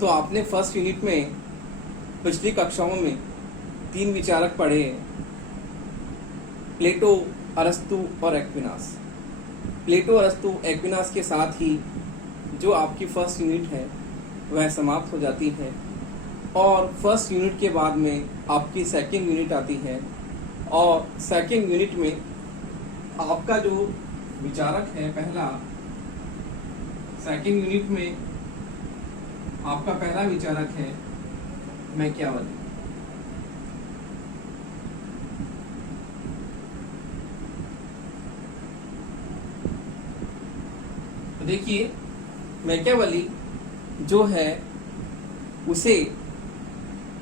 तो आपने first unit में पिछली कक्षाओं में 3 विचारक पढ़े, प्लेटो, अरस्तु और एक्विनास। प्लेटो, अरस्तु, एक्विनास के साथ ही जो आपकी फर्स्ट यूनिट है वह समाप्त हो जाती है और फर्स्ट यूनिट के बाद में आपकी सेकेंड यूनिट आती है और सेकेंड यूनिट में आपका जो विचारक है पहला, सेकेंड यूनिट में आपका पहला विचारक है मैकियावेली। तो देखिए, मैकियावेली जो है उसे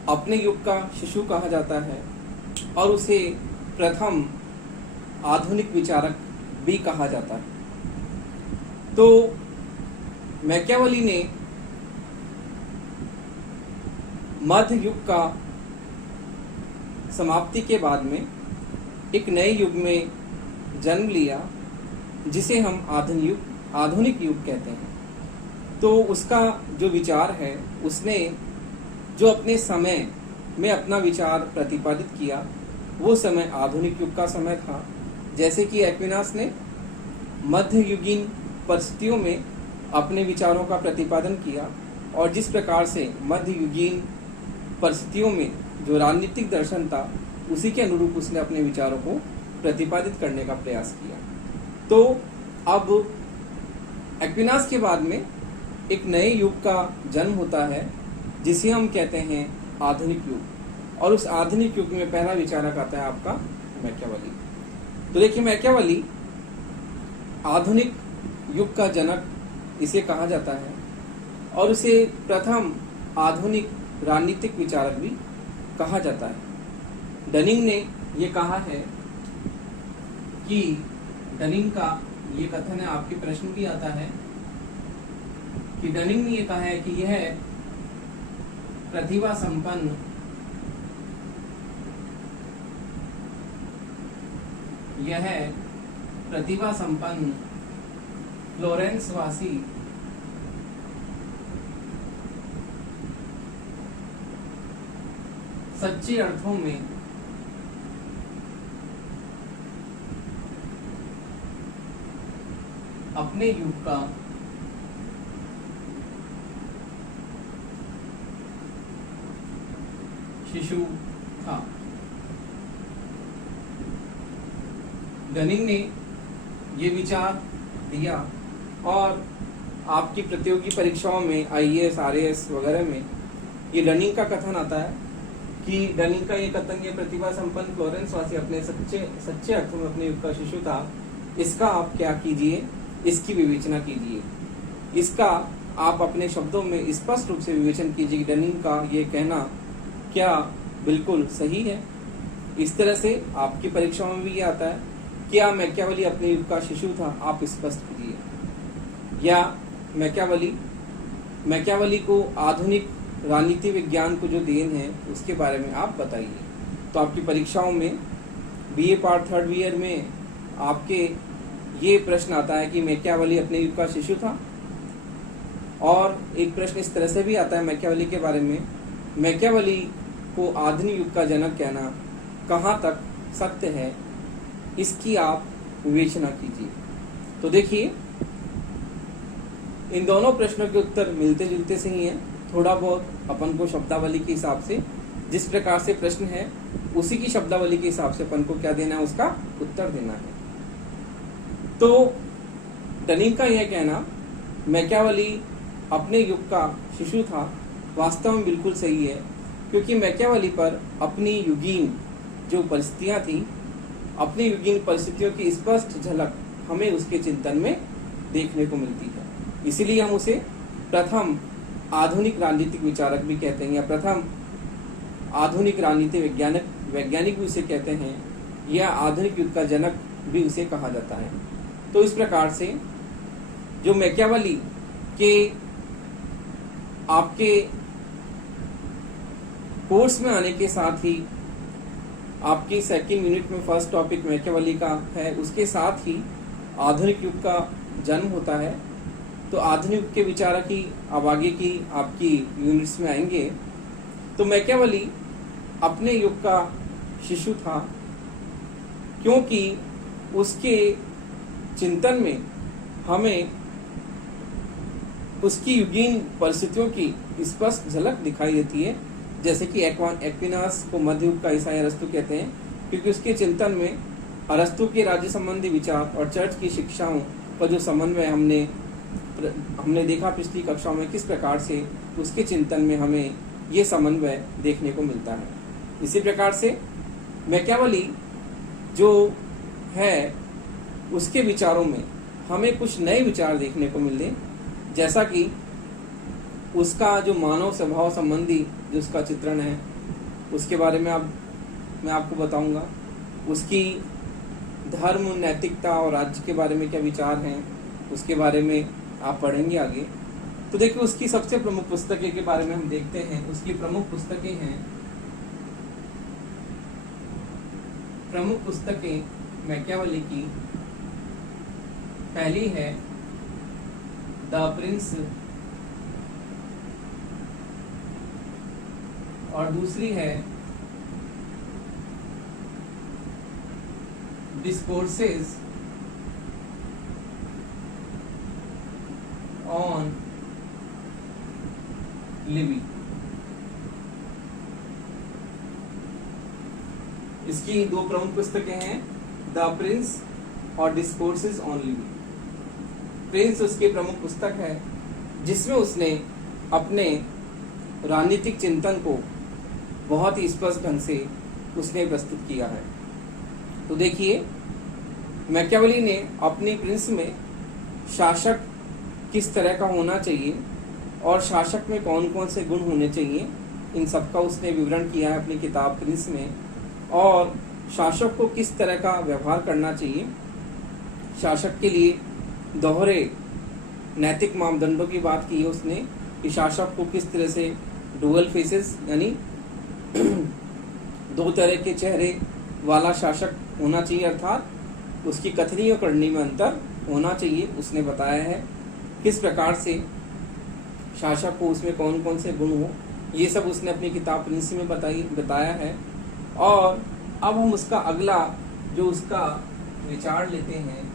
अपने युग का शिशु कहा जाता है और उसे प्रथम आधुनिक विचारक भी कहा जाता है। तो मैकियावेली ने मध्य युग का समाप्ति के बाद में एक नए युग में जन्म लिया जिसे हम आधुनिक युग कहते हैं। तो उसका जो विचार है, उसने जो अपने समय में अपना विचार प्रतिपादित किया वो समय आधुनिक युग का समय था। जैसे कि एक्विनास ने मध्ययुगीन परिस्थितियों में अपने विचारों का प्रतिपादन किया और जिस प्रकार से मध्ययुगीन परिस्थितियों में जो राजनीतिक दर्शन था उसी के अनुरूप उसने अपने विचारों को प्रतिपादित करने का प्रयास किया। तो अब एक्विनास के बाद में एक नए युग का जन्म होता है जिसे हम कहते हैं आधुनिक युग, और उस आधुनिक युग में पहला विचारक आता है आपका मैकियावेली। तो देखिए, मैकियावेली आधुनिक युग का जनक इसे कहा जाता है और उसे प्रथम आधुनिक राजनीतिक विचारक भी कहा जाता है। डनिंग ने ये कहा है कि डनिंग का ये कथन है, आपके प्रश्न भी आता है कि डनिंग ने ये कहा है कि यह प्रतिभा संपन्न फ्लोरेंस वासी सच्चे अर्थों में अपने युग का शिशु था। डनिंग ने ये विचार दिया और आपकी प्रतियोगी परीक्षाओं में आईएएस, आरएएस वगैरह में ये डनिंग का कथन आता है कि डनिंग का ये कथन, ये प्रतिभा संपन्न फ्लोरेंस वासी अपने सच्चे अर्थों में अपने युग का शिशु था, इसका आप क्या कीजिए, इसकी विवेचना कीजिए, इसका आप अपने शब्दों में स्पष्ट रूप से विवेचन कीजिए कि डनिंग का ये कहना क्या बिल्कुल सही है। इस तरह से आपकी परीक्षाओं में भी ये आता है, क्या मैकियावेली अपने युग का शिशु था, आप स्पष्ट कीजिए। या मैकियावेली को आधुनिक राजनीति विज्ञान को जो देन है उसके बारे में आप बताइए। तो आपकी परीक्षाओं में बीए पार्ट थर्ड ईयर में आपके ये प्रश्न आता है कि मैकियावेली अपने युग का शिशु था। और एक प्रश्न इस तरह से भी आता है मैकियावेली के बारे में, मैकियावेली को आधुनिक युग का जनक कहना कहाँ तक सत्य है, इसकी आप विवेचना कीजिए। तो देखिए, इन दोनों प्रश्नों के उत्तर मिलते जुलते से ही हैं। थोड़ा बहुत अपन को शब्दावली के हिसाब से जिस प्रकार से प्रश्न है उसी की शब्दावली के हिसाब से अपन को क्या देना है, उसका उत्तर देना है। तो डनिंग का यह कहना मैकियावेली अपने युग का शिशु था वास्तव में बिल्कुल सही है, क्योंकि मैकियावेली पर अपनी युगीन जो परिस्थितियां थी, अपनी युगीन परिस्थितियों की स्पष्ट झलक हमें उसके चिंतन में देखने को मिलती है। इसीलिए हम उसे प्रथम आधुनिक राजनीतिक विचारक भी कहते हैं या प्रथम आधुनिक राजनीति वैज्ञानिक भी उसे कहते हैं या आधुनिक युग का जनक भी उसे कहा जाता है। तो इस प्रकार से जो मैकियावेली के आपके कोर्स में आने के साथ ही आपकी सेकंड यूनिट में फर्स्ट टॉपिक मैकियावेली का है, उसके साथ ही आधुनिक युग का जन्म होता है तो आधुनिक युग के विचारक ही अब आगे की आपकी यूनिट्स में आएंगे। तो मैकियावेली अपने युग का शिशु था, क्योंकि उसके चिंतन में हमें उसकी युगीन परिस्थितियों की स्पष्ट झलक दिखाई देती है। जैसे कि एक्विनास को मध्य युग का ईसाई अरस्तु कहते हैं, क्योंकि उसके चिंतन में अरस्तु के राज्य संबंधी विचार और चर्च की शिक्षाओं का जो समन्वय हमने देखा पिछली कक्षाओं में, किस प्रकार से उसके चिंतन में हमें ये समन्वय देखने को मिलता है। इसी प्रकार से मैकियावेली जो है उसके विचारों में हमें कुछ नए विचार देखने को मिले, जैसा कि उसका जो मानव स्वभाव संबंधी जो उसका चित्रण है उसके बारे में मैं आपको बताऊंगा। उसकी धर्म, नैतिकता और राज्य के बारे में क्या विचार हैं उसके बारे में आप पढ़ेंगे आगे। तो देखिए, उसकी सबसे प्रमुख पुस्तकें के बारे में हम देखते हैं। उसकी प्रमुख पुस्तकें मैकियावेली की पहली है द प्रिंस और दूसरी है डिस्कोर्सेस ऑन लिविंग। इसकी दो प्रमुख पुस्तकें हैं, द प्रिंस और डिस्कोर्सेस ऑन लिविंग। प्रिंस उसकी प्रमुख पुस्तक है जिसमें उसने अपने राजनीतिक चिंतन को बहुत ही स्पष्ट ढंग से उसने प्रस्तुत किया है। तो देखिए, मैकियावेली ने अपनी प्रिंस में शासक किस तरह का होना चाहिए और शासक में कौन कौन से गुण होने चाहिए, इन सब का उसने विवरण किया है अपनी किताब प्रिंस में। और शासक को किस तरह का व्यवहार करना चाहिए, शासक के लिए दोहरे नैतिक मापदंडों की बात की है उसने, कि शासक को किस तरह से डुअल फेसेस यानी दो तरह के चेहरे वाला शासक होना चाहिए, अर्थात उसकी कथनी और करनी में अंतर होना चाहिए, उसने बताया है। किस प्रकार से शासक को उसमें कौन कौन से गुण हो, ये सब उसने अपनी किताब प्रिंस में बताया है। और अब हम उसका अगला जो उसका विचार लेते हैं,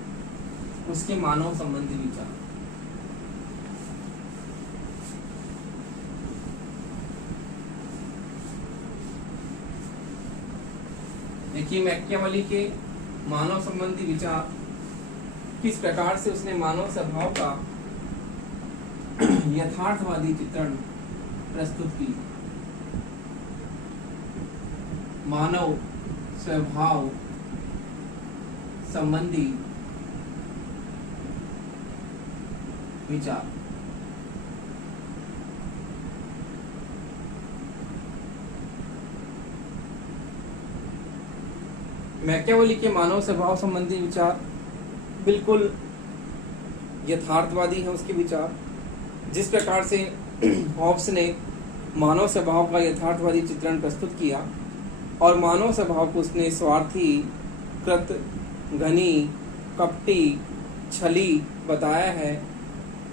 उसके मानव संबंधी विचार। देखिए, मैकियावेली के मानव संबंधी विचार, किस प्रकार से उसने मानव स्वभाव का यथार्थवादी चित्रण प्रस्तुत की। मानव स्वभाव संबंधी विचार। मैकियावेली के मानव स्वभाव संबंधी विचार बिल्कुल यथार्थवादी है उसके विचार। जिस प्रकार से हॉब्स ने मानव स्वभाव का यथार्थवादी चित्रण प्रस्तुत किया और मानव स्वभाव को उसने स्वार्थी, कृत, घनी, कपटी, छली बताया है,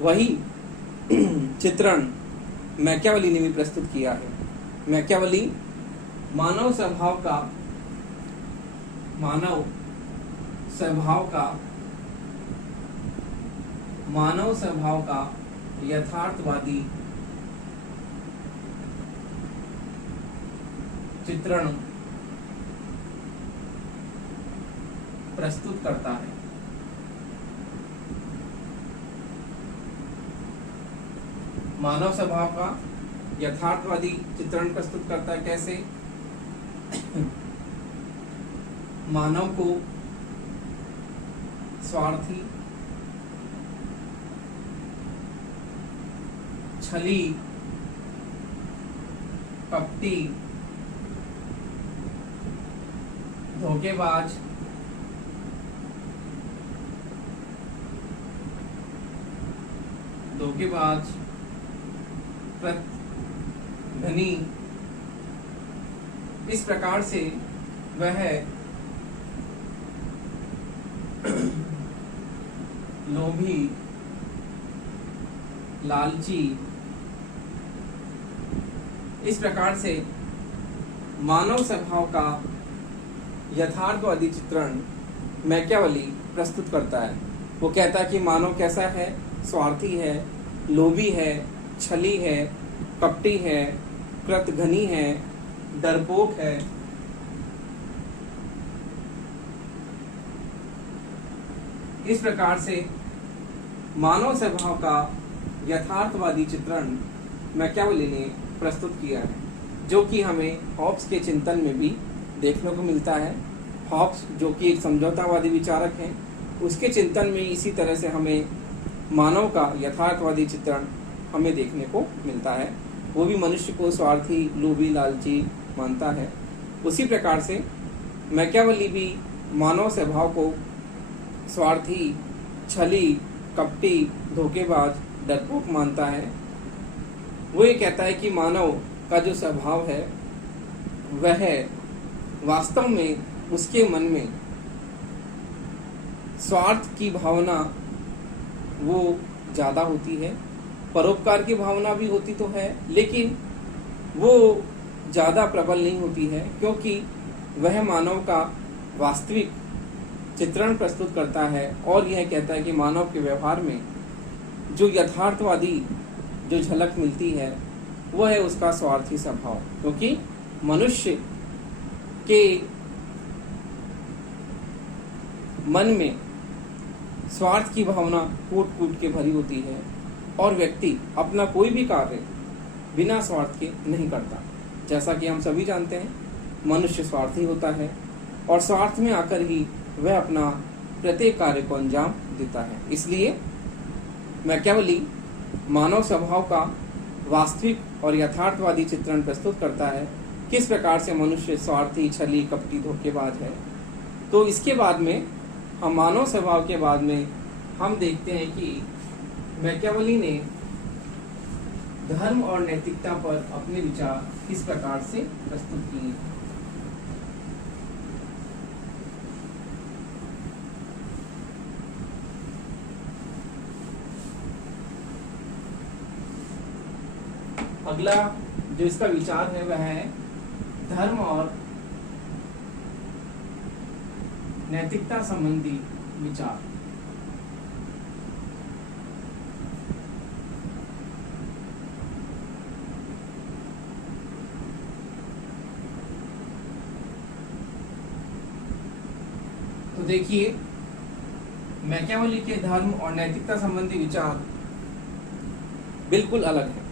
वही चित्रण मैकियावेली ने भी प्रस्तुत किया है। मैकियावेली मानव स्वभाव का यथार्थवादी चित्रण प्रस्तुत करता है। मानव स्वभाव का यथार्थवादी चित्रण प्रस्तुत करता है। कैसे? मानव को स्वार्थी, छली, कपटी, धोखेबाज, धनी, इस प्रकार से वह लोभी, लालची। इस प्रकार से मानव स्वभाव का यथार्थवादी चित्रण मैकियावेली प्रस्तुत करता है। वो कहता है कि मानव कैसा है, स्वार्थी है, लोभी है, छली है, कपटी है, कृतघ्नी है, डरपोक है। इस प्रकार से मानव स्वभाव का यथार्थवादी चित्रण मैकियावेली ने प्रस्तुत किया है, जो कि हमें हॉब्स के चिंतन में भी देखने को मिलता है। हॉब्स जो कि एक समझौतावादी विचारक हैं, उसके चिंतन में इसी तरह से हमें मानव का यथार्थवादी चित्रण हमें देखने को मिलता है। वो भी मनुष्य को स्वार्थी, लोभी, लालची मानता है। उसी प्रकार से मैकियावेली भी मानव स्वभाव को स्वार्थी, छली, कपटी, धोखेबाज, डरपोक मानता है। वो ये कहता है कि मानव का जो स्वभाव है वह वास्तव में उसके मन में स्वार्थ की भावना वो ज़्यादा होती है। परोपकार की भावना भी होती तो है, लेकिन वो ज़्यादा प्रबल नहीं होती है, क्योंकि वह मानव का वास्तविक चित्रण प्रस्तुत करता है और यह कहता है कि मानव के व्यवहार में जो यथार्थवादी जो झलक मिलती है वह है उसका स्वार्थी स्वभाव। क्योंकि मनुष्य के मन में स्वार्थ की भावना कूट कूट के भरी होती है और व्यक्ति अपना कोई भी कार्य बिना स्वार्थ के नहीं करता। जैसा कि हम सभी जानते हैं, मनुष्य स्वार्थी होता है और स्वार्थ में आकर ही वह अपना प्रत्येक कार्य को अंजाम देता है। इसलिए मैकियावेली मानव स्वभाव का वास्तविक और यथार्थवादी चित्रण प्रस्तुत करता है, किस प्रकार से मनुष्य स्वार्थी, छली, कपटी, धोखेबाज है। तो इसके बाद में हम मानव स्वभाव के बाद में हम देखते हैं कि मैकियावेली ने धर्म और नैतिकता पर अपने विचार किस प्रकार से प्रस्तुत किए हैं। अगला जो इसका विचार है वह है धर्म और नैतिकता संबंधी विचार। तो देखिए, मैकियावेली के धर्म और नैतिकता संबंधी विचार बिल्कुल अलग है।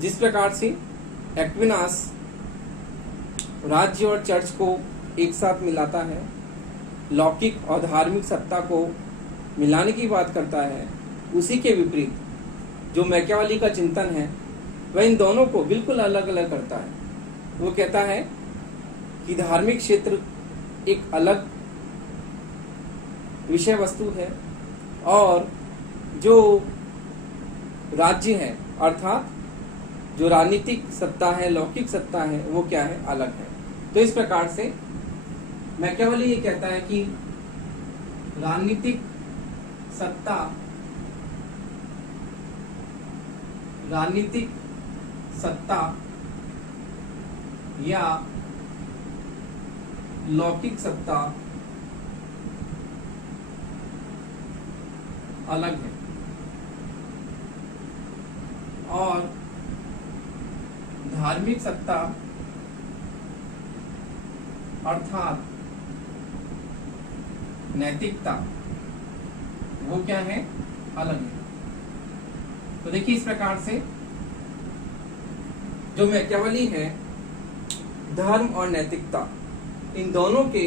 जिस प्रकार से एक्विनास राज्य और चर्च को एक साथ मिलाता है, लौकिक और धार्मिक सत्ता को मिलाने की बात करता है, उसी के विपरीत जो मैकियावेली का चिंतन है वह इन दोनों को बिल्कुल अलग अलग करता है। वो कहता है कि धार्मिक क्षेत्र एक अलग विषय वस्तु है और जो राज्य है अर्थात जो राजनीतिक सत्ता है, लौकिक सत्ता है, वो क्या है, अलग है। तो इस प्रकार से मैकियावेली ये कहता है कि राजनीतिक सत्ता या लौकिक सत्ता अलग है और धार्मिक सत्ता अर्थात नैतिकता वो क्या है, अलग है। तो देखिए, इस प्रकार से जो मैकियावेली है धर्म और नैतिकता इन दोनों के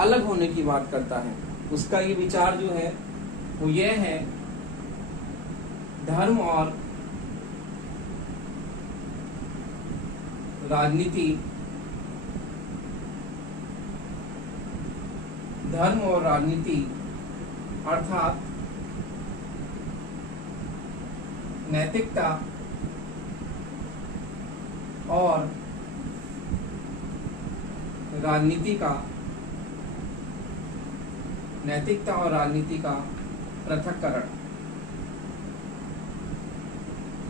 अलग होने की बात करता है। उसका ये विचार जो है वो ये है, धर्म और राजनीति अर्थात नैतिकता और राजनीति का पृथक्करण।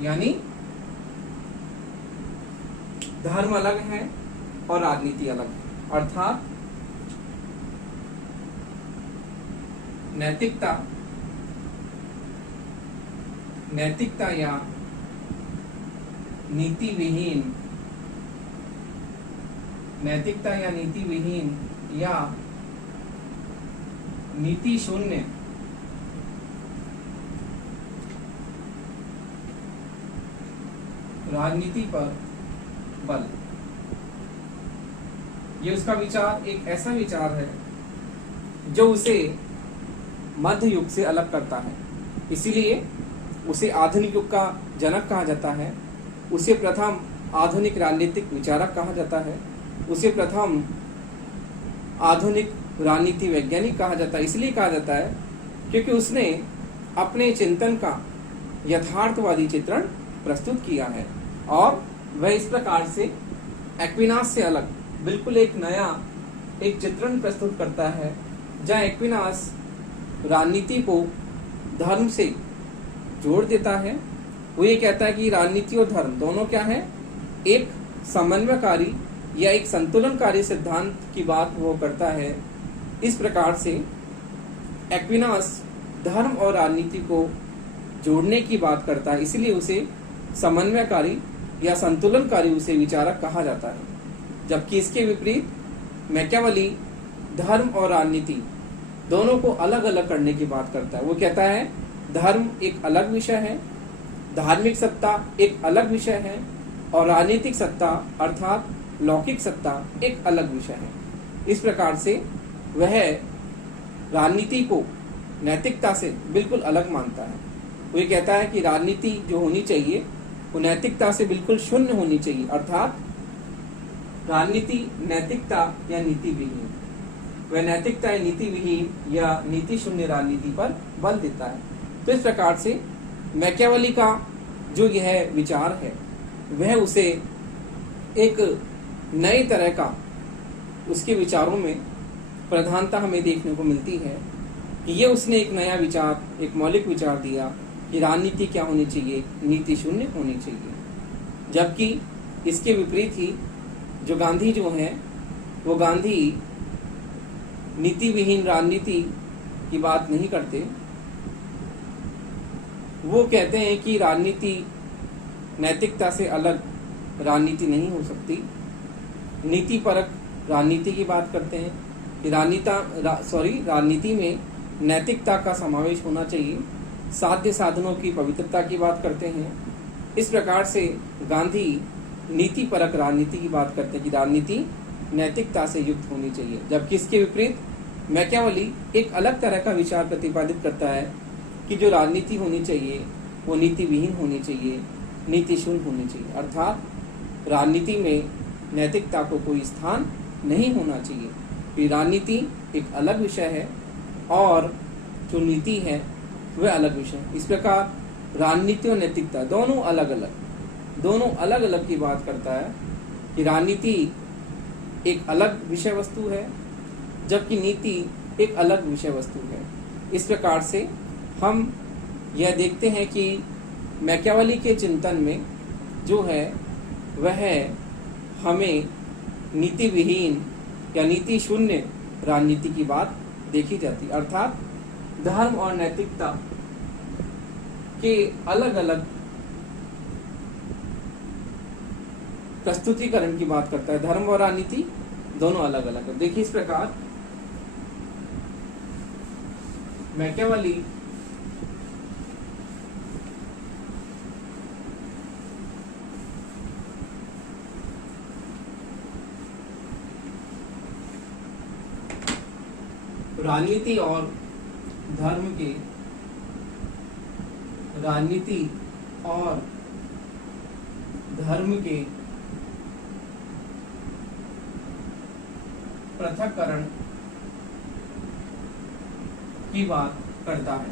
यानी धर्म अलग है और राजनीति अलग है। अर्थात नैतिकता या नीति विहीन या नीति शून्य राजनीति पर बल, ये उसका विचार एक ऐसा विचार है जो उसे मध्य युग से अलग करता है। इसीलिए उसे आधुनिक युग का जनक कहा जाता है, उसे प्रथम आधुनिक राजनीतिक विचारक कहा जाता है, उसे प्रथम आधुनिक राजनीति वैज्ञानिक कहा जाता है। इसलिए कहा जाता है क्योंकि उसने अपने चिंतन का यथार्थवादी चित्रण प्रस्तुत किया है और वह इस प्रकार से एक्विनास से अलग बिल्कुल एक नया एक चित्रण प्रस्तुत करता है, जहाँ एक्विनास राजनीति को धर्म से जोड़ देता है। वो ये कहता है कि राजनीति और धर्म दोनों क्या है, एक समन्वयकारी या एक संतुलनकारी सिद्धांत की बात वो करता है। इस प्रकार से एक्विनास धर्म और राजनीति को जोड़ने की बात करता है, इसलिए उसे समन्वयकारी या संतुलनकारी उसे विचारक कहा जाता है। जबकि इसके विपरीत मैकियावेली धर्म और राजनीति दोनों को अलग अलग करने की बात करता है। वो कहता है धर्म एक अलग विषय है, धार्मिक सत्ता एक अलग विषय है और राजनीतिक सत्ता अर्थात लौकिक सत्ता एक अलग विषय है। इस प्रकार से वह राजनीति को नैतिकता से बिल्कुल अलग मानता है। वो ये कहता है कि राजनीति जो होनी चाहिए वो नैतिकता से बिल्कुल शून्य होनी चाहिए, अर्थात राजनीति नैतिकता या नीति विहीन, वह नैतिकता या नीति विहीन या नीति शून्य राजनीति पर बल देता है। तो इस प्रकार से मैकियावेली का जो यह विचार है वह उसे एक नए तरह का उसके विचारों में प्रधानता हमें देखने को मिलती है कि ये उसने एक नया विचार, एक मौलिक विचार दिया कि राजनीति क्या होनी चाहिए, नीति शून्य होनी चाहिए। जबकि इसके विपरीत ही जो गांधी जो हैं वो गांधी नीति विहीन राजनीति की बात नहीं करते। वो कहते हैं कि राजनीति नैतिकता से अलग राजनीति नहीं हो सकती, नीति परक राजनीति की बात करते हैं कि राजनीति में नैतिकता का समावेश होना चाहिए, साध्य साधनों की पवित्रता की बात करते हैं। इस प्रकार से गांधी नीति परक राजनीति की बात करते हैं कि राजनीति नैतिकता से युक्त होनी चाहिए। जबकि इसके विपरीत मैकियावेली एक अलग तरह का विचार प्रतिपादित करता है कि जो राजनीति होनी चाहिए वो नीति विहीन होनी चाहिए, नीति शून्य होनी चाहिए, अर्थात राजनीति में नैतिकता को कोई स्थान नहीं होना चाहिए। फिर राजनीति एक अलग विषय है और जो नीति है वह अलग विषय है। इस प्रकार राजनीति और नैतिकता दोनों अलग अलग की बात करता है कि राजनीति एक अलग विषय वस्तु है जबकि नीति एक अलग विषय वस्तु है। इस प्रकार से हम यह देखते हैं कि मैकियावेली के चिंतन में जो है वह हमें नीति विहीन या नीति शून्य राजनीति की बात देखी जाती, अर्थात धर्म और नैतिकता के अलग अलग प्रस्तुतिकरण की बात करता है। धर्म और राजनीति दोनों अलग अलग है। देखिए इस प्रकार मैकियावेली राजनीति और धर्म के पृथक्करण की बात करता है।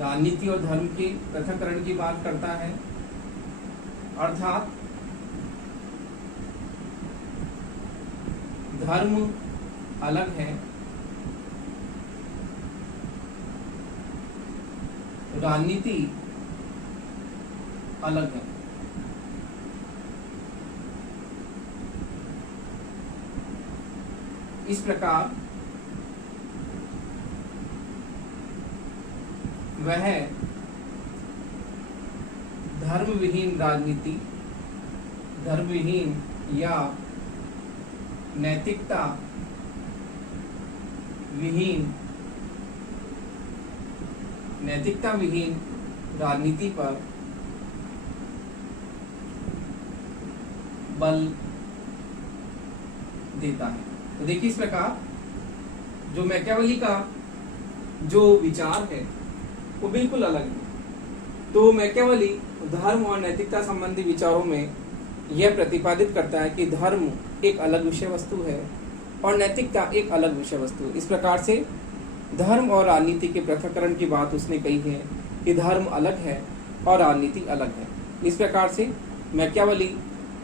राजनीति और धर्म के पृथक्करण की बात करता है, अर्थात धर्म अलग है, राजनीति अलग है। इस प्रकार वह धर्म विहीन राजनीति, धर्म विहीन या नैतिकता विहीन राजनीति पर बल देता है। तो देखिए, इस प्रकार जो मैकियावेली का जो विचार है वो बिल्कुल अलग है। तो मैकियावेली धर्म और नैतिकता संबंधी विचारों में यह प्रतिपादित करता है कि धर्म एक अलग विषय वस्तु है और नैतिकता एक अलग विषय वस्तु है। इस प्रकार से धर्म और राजनीति के पृथक्करण की बात उसने कही है कि धर्म अलग है और राजनीति अलग है। इस प्रकार से मैकियावेली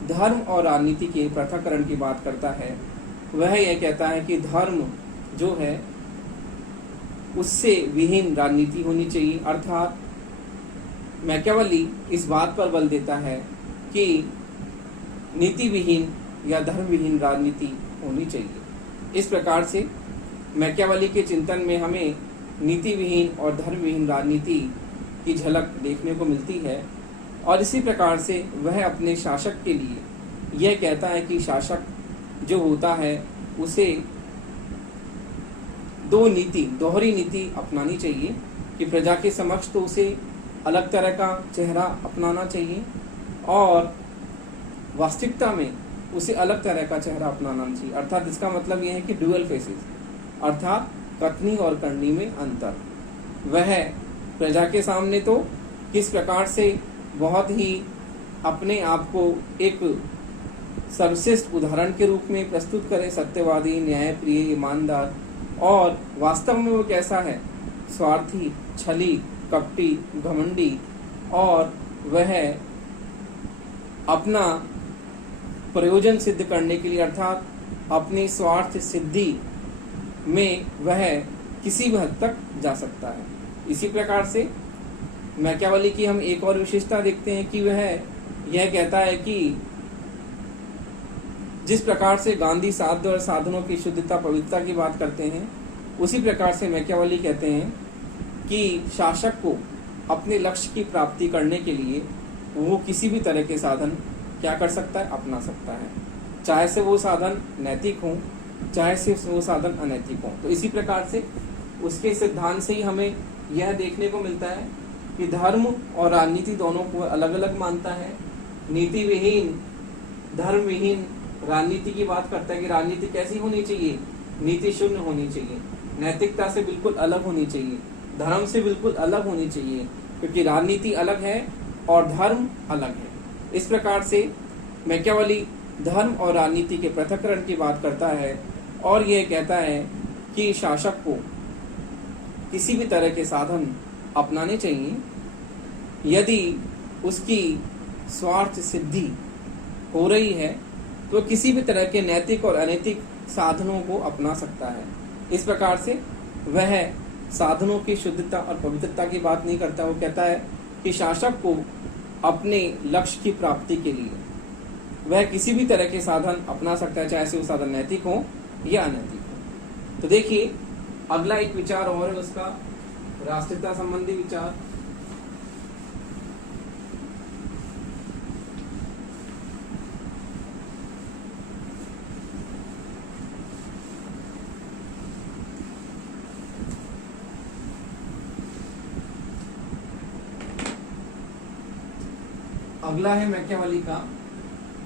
धर्म और राजनीति के पृथक्करण की बात करता है। वह यह कहता है कि धर्म जो है उससे विहीन राजनीति होनी चाहिए, अर्थात मैकियावेली इस बात पर बल देता है कि नीति विहीन या धर्म विहीन राजनीति होनी चाहिए। इस प्रकार से मैकियावेली के चिंतन में हमें नीति विहीन और धर्म विहीन राजनीति की झलक देखने को मिलती है। और इसी प्रकार से वह अपने शासक के लिए यह कहता है कि शासक जो होता है उसे दोहरी नीति अपनानी चाहिए कि प्रजा के समक्ष तो उसे अलग तरह का चेहरा अपनाना चाहिए और वास्तविकता में उसे अलग तरह का चेहरा अपनाना चाहिए। अर्थात इसका मतलब यह है कि ड्यूअल फेसेस, अर्थात कथनी और करनी में अंतर। वह प्रजा के सामने तो किस प्रकार से बहुत ही अपने आप को एक सर्वश्रेष्ठ उदाहरण के रूप में प्रस्तुत करे, सत्यवादी, न्यायप्रिय, ईमानदार, और वास्तव में वो कैसा है, स्वार्थी, छली, कपटी, घमंडी, और वह अपना प्रयोजन सिद्ध करने के लिए अर्थात अपनी स्वार्थ सिद्धि में वह किसी भी हद तक जा सकता है। इसी प्रकार से मैकियावेली की हम एक और विशेषता देखते हैं कि वह यह कहता है कि जिस प्रकार से गांधी साध्य और साधनों की शुद्धता पवित्रता की बात करते हैं, उसी प्रकार से मैकियावेली कहते हैं कि शासक को अपने लक्ष्य की प्राप्ति करने के लिए वो किसी भी तरह के साधन क्या कर सकता है, अपना सकता है, चाहे से वो साधन नैतिक हो, चाहे से वो साधन अनैतिक हो। तो इसी प्रकार से उसके सिद्धांत से ही हमें यह देखने को मिलता है कि धर्म और राजनीति दोनों को अलग अलग मानता है। नीति विहीन, धर्म विहीन राजनीति की बात करता है कि राजनीति कैसी होनी चाहिए, नीति शून्य होनी चाहिए, नैतिकता से बिल्कुल अलग होनी चाहिए, धर्म से बिल्कुल अलग होनी चाहिए, क्योंकि राजनीति अलग है और धर्म अलग है। इस प्रकार से मैकियावेली धर्म और राजनीति के पृथक्करण की बात करता है और यह कहता है कि शासक को किसी भी तरह के साधन अपनाने चाहिए यदि उसकी स्वार्थ सिद्धि हो रही है तो किसी भी तरह के नैतिक और अनैतिक साधनों को अपना सकता है। इस प्रकार से वह साधनों की शुद्धता और पवित्रता की बात नहीं करता। वो कहता है कि शासक को अपने लक्ष्य की प्राप्ति के लिए वह किसी भी तरह के साधन अपना सकता है, चाहे से वो साधन नैतिक हो या अनैतिक हो। तो देखिए, अगला एक विचार और है उसका राष्ट्रीयता संबंधी विचार। अगला है मैकियावेली का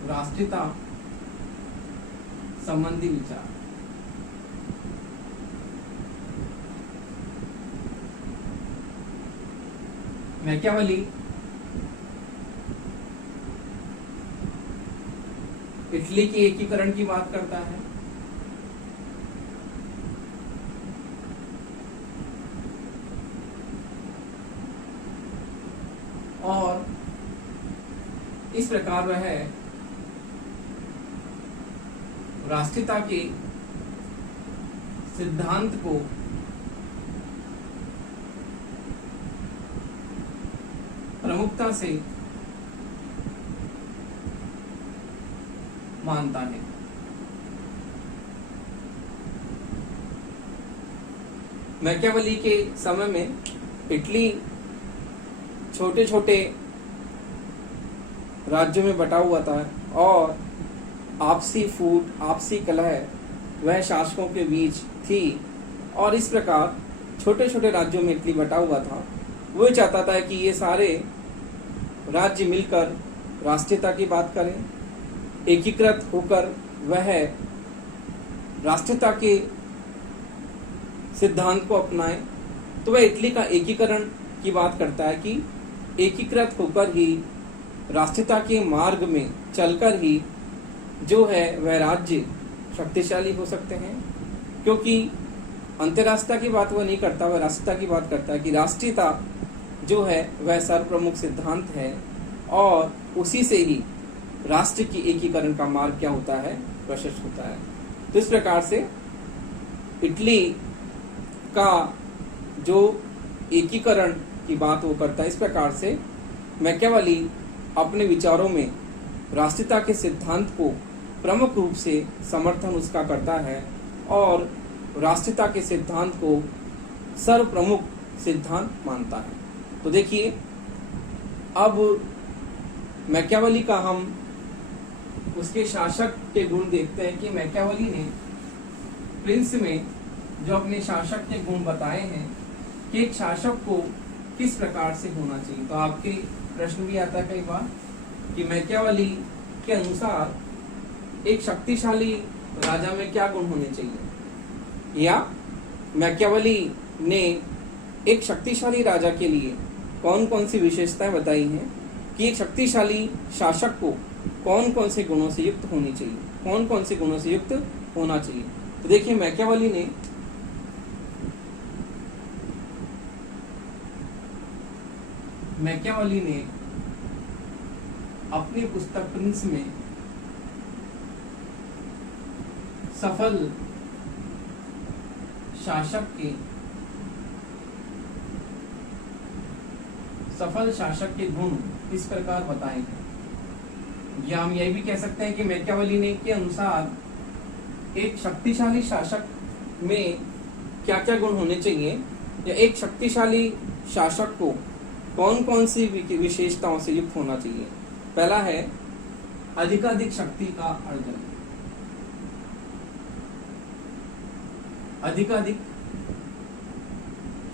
राष्ट्रीयता संबंधी विचार। मैकियावेली इटली के एकीकरण की बात करता है और इस प्रकार वह राष्ट्रीयता के सिद्धांत को प्रमुखता से मानता है। मैकियावेली के समय में इटली छोटे छोटे राज्यों में बटा हुआ था और आपसी फूट, आपसी कलह वह शासकों के बीच थी और इस प्रकार छोटे छोटे राज्यों में इटली बटा हुआ था। वो चाहता था कि ये सारे राज्य मिलकर राष्ट्रीयता की बात करें, एकीकृत होकर वह राष्ट्रीयता के सिद्धांत को अपनाएं। तो वह इटली का एकीकरण की बात करता है कि एकीकृत होकर ही राष्ट्रीयता के मार्ग में चलकर ही जो है वह राज्य शक्तिशाली हो सकते हैं, क्योंकि अंतर्राष्ट्रीयता की बात वह नहीं करता, वह राष्ट्रीयता की बात करता है कि राष्ट्रीयता जो है वह सर्वप्रमुख सिद्धांत है और उसी से ही राष्ट्र की एकीकरण का मार्ग क्या होता है, प्रशस्त होता है। तो इस प्रकार से इटली का जो एकीकरण की बात वो करता है। इस प्रकार से मैकियावेली अपने विचारों में राष्ट्रीयता के सिद्धांत को प्रमुख रूप से समर्थन उसका करता है और राष्ट्रीयता के सिद्धांत को सर्वप्रमुख सिद्धांत मानता है। तो देखिए, अब मैकियावेली का हम उसके शासक के गुण देखते हैं कि मैकियावेली ने प्रिंस में जो अपने शासक के गुण बताए हैं कि एक शासक को किस प्रकार से होना चाहिए। तो आपके प्रश्न भी आता है कई बार कि मैकियावेली के अनुसार एक शक्तिशाली राजा में क्या गुण होने चाहिए, या मैकियावेली ने एक शक्तिशाली राजा के लिए कौन कौन सी विशेषताएं बताई हैं कि एक शक्तिशाली शासक को कौन कौन से गुणों से युक्त होनी चाहिए, कौन कौन से गुणों से युक्त होना चाहिए। तो देखिए, मैकियावेली ने अपनी पुस्तक प्रिंस में सफल शासक के गुण इस प्रकार बताए हैं, या हम यह भी कह सकते हैं कि मैकियावेली ने के अनुसार एक शक्तिशाली शासक में क्या क्या गुण होने चाहिए, या एक शक्तिशाली शासक को कौन कौन सी विशेषताओं से युक्त होना चाहिए। पहला है अधिकाधिक शक्ति का अर्जन। अधिकाधिक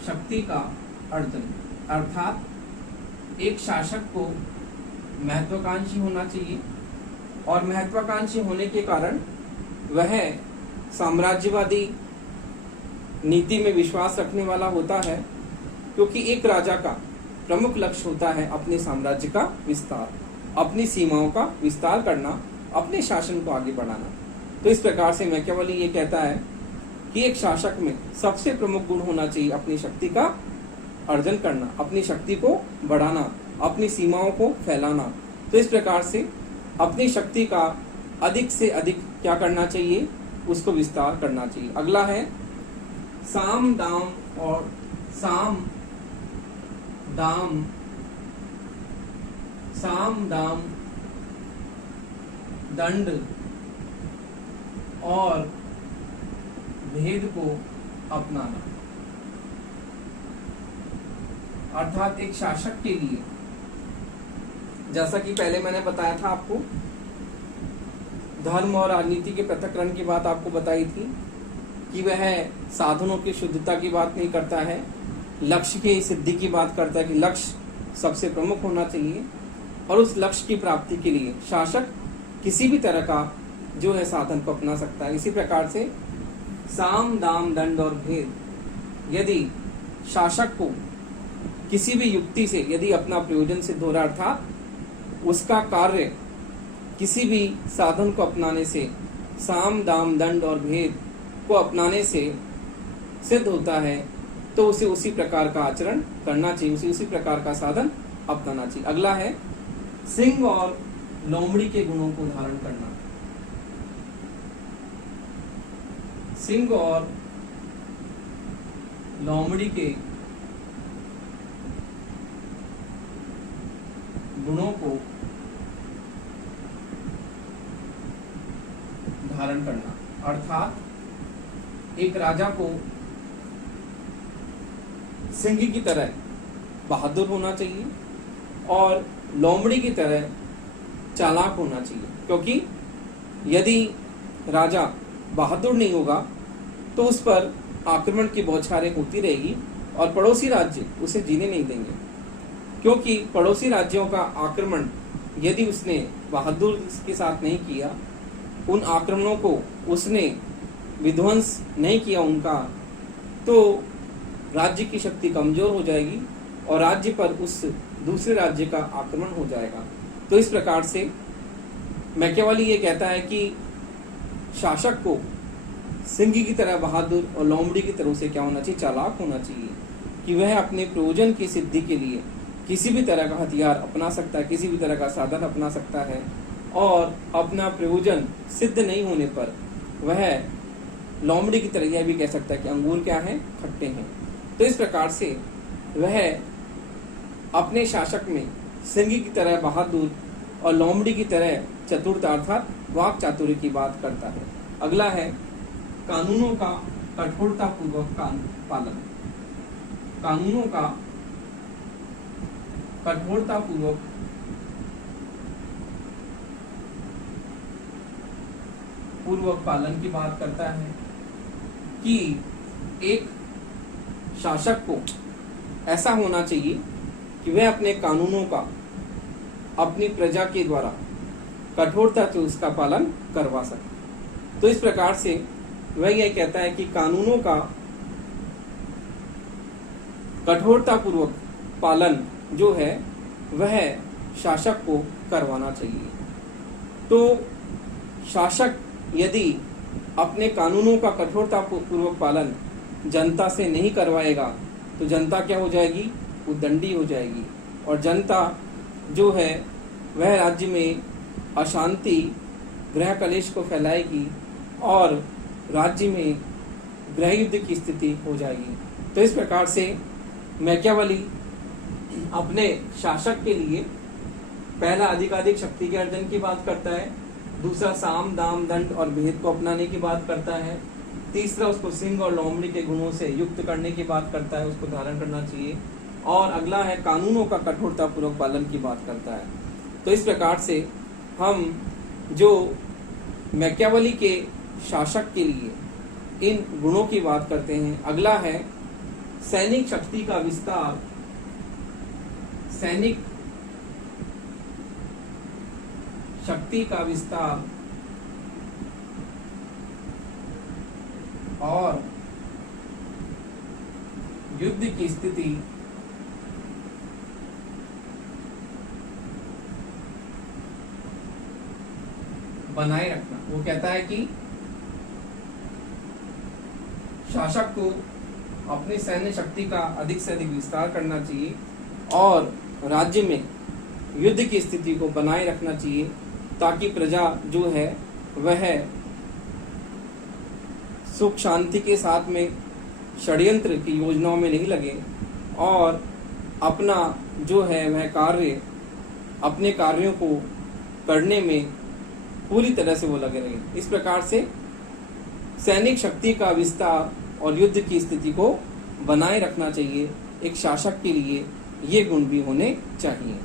शक्ति का अर्जन अर्थात एक शासक को महत्वाकांक्षी होना चाहिए और महत्वाकांक्षी होने के कारण वह साम्राज्यवादी नीति में विश्वास रखने वाला होता है, क्योंकि एक राजा का प्रमुख लक्ष्य होता है अपने साम्राज्य का विस्तार, अपनी सीमाओं का विस्तार करना, अपने शासन को आगे बढ़ाना। तो इस प्रकार से मैकियावेली ये कहता है कि एक शासक में सबसे प्रमुख गुण होना चाहिए अपनी शक्ति का अर्जन करना, अपनी शक्ति को बढ़ाना, अपनी सीमाओं को फैलाना। तो इस प्रकार से अपनी शक्ति का अधिक से अधिक क्या करना चाहिए, उसको विस्तार करना चाहिए। अगला है साम दाम दंड और भेद को अपनाना। अर्थात एक शासक के लिए, जैसा कि पहले मैंने बताया था आपको, धर्म और राजनीति के पृथक्करण की बात आपको बताई थी कि वह साधनों की शुद्धता की बात नहीं करता है, लक्ष्य की सिद्धि की बात करता है कि लक्ष्य सबसे प्रमुख होना चाहिए और उस लक्ष्य की प्राप्ति के लिए शासक किसी भी तरह का जो है साधन को अपना सकता है। इसी प्रकार से साम दाम दंड और भेद, यदि शासक को किसी भी युक्ति से यदि अपना प्रयोजन सिद्ध हो रहा, अर्थात उसका कार्य किसी भी साधन को अपनाने से, साम दाम दंड और भेद को अपनाने से सिद्ध होता है, तो उसे उसी प्रकार का आचरण करना चाहिए, उसे उसी प्रकार का साधन अपनाना चाहिए। अगला है सिंह और लोमड़ी के गुणों को धारण करना। सिंह और लोमड़ी के गुणों को धारण करना, अर्थात एक राजा को सिंह की तरह बहादुर होना चाहिए और लोमड़ी की तरह चालाक होना चाहिए, क्योंकि यदि राजा बहादुर नहीं होगा तो उस पर आक्रमण की बौछारें होती रहेगी और पड़ोसी राज्य उसे जीने नहीं देंगे, क्योंकि पड़ोसी राज्यों का आक्रमण यदि उसने बहादुर के साथ नहीं किया, उन आक्रमणों को उसने विध्वंस नहीं किया उनका, तो राज्य की शक्ति कमजोर हो जाएगी और राज्य पर उस दूसरे राज्य का आक्रमण हो जाएगा। तो इस प्रकार से मैकियावेली ये कहता है कि शासक को सिंह की तरह बहादुर और लोमड़ी की तरह उसे क्या होना चाहिए, चालाक होना चाहिए, कि वह अपने प्रयोजन की सिद्धि के लिए किसी भी तरह का हथियार अपना सकता है, किसी भी तरह का साधन अपना सकता है, और अपना प्रयोजन सिद्ध नहीं होने पर वह लोमड़ी की तरह यह भी कह सकता है कि अंगूर क्या है, खट्टे हैं। तो इस प्रकार से वह अपने शासक में सिंह की तरह बहादुर और लोमड़ी की तरह चतुरता अर्थात वाक चातुर्य की बात करता है। अगला है कानूनों का कठोरता पूर्वक पालन। कानूनों का कठोरता पूर्वक पालन की बात करता है कि एक शासक को ऐसा होना चाहिए कि वह अपने कानूनों का अपनी प्रजा के द्वारा कठोरता से उसका पालन करवा सके। तो इस प्रकार से वह यह कहता है कि कानूनों का कठोरता पूर्वक पालन जो है वह शासक को करवाना चाहिए। तो शासक यदि अपने कानूनों का कठोरता पूर्वक पालन जनता से नहीं करवाएगा तो जनता क्या हो जाएगी, उद्दंडी हो जाएगी, और जनता जो है वह राज्य में अशांति गृह कलेश को फैलाएगी और राज्य में गृह युद्ध की स्थिति हो जाएगी। तो इस प्रकार से मैकियावेली अपने शासक के लिए पहला अधिकाधिक शक्ति के अर्जन की बात करता है, दूसरा साम दाम दंड और भेद को अपनाने की बात करता है, तीसरा उसको सिंह और लोमड़ी के गुणों से युक्त करने की बात करता है, उसको धारण करना चाहिए, और अगला है कानूनों का कठोरता पूर्वक पालन की बात करता है। तो इस प्रकार से हम जो मैकियावेली के शासक के लिए इन गुणों की बात करते हैं। अगला है सैनिक शक्ति का विस्तार। सैनिक शक्ति का विस्तार और युद्ध की स्थिति बनाए रखना। वो कहता है कि शासक को अपनी सैन्य शक्ति का अधिक से अधिक विस्तार करना चाहिए और राज्य में युद्ध की स्थिति को बनाए रखना चाहिए, ताकि प्रजा जो है वह सुख शांति के साथ में षड्यंत्र की योजनाओं में नहीं लगे और अपना जो है वह कार्य, अपने कार्यों को करने में पूरी तरह से वो लगे रहे। इस प्रकार से सैनिक शक्ति का विस्तार और युद्ध की स्थिति को बनाए रखना चाहिए। एक शासक के लिए ये गुण भी होने चाहिए।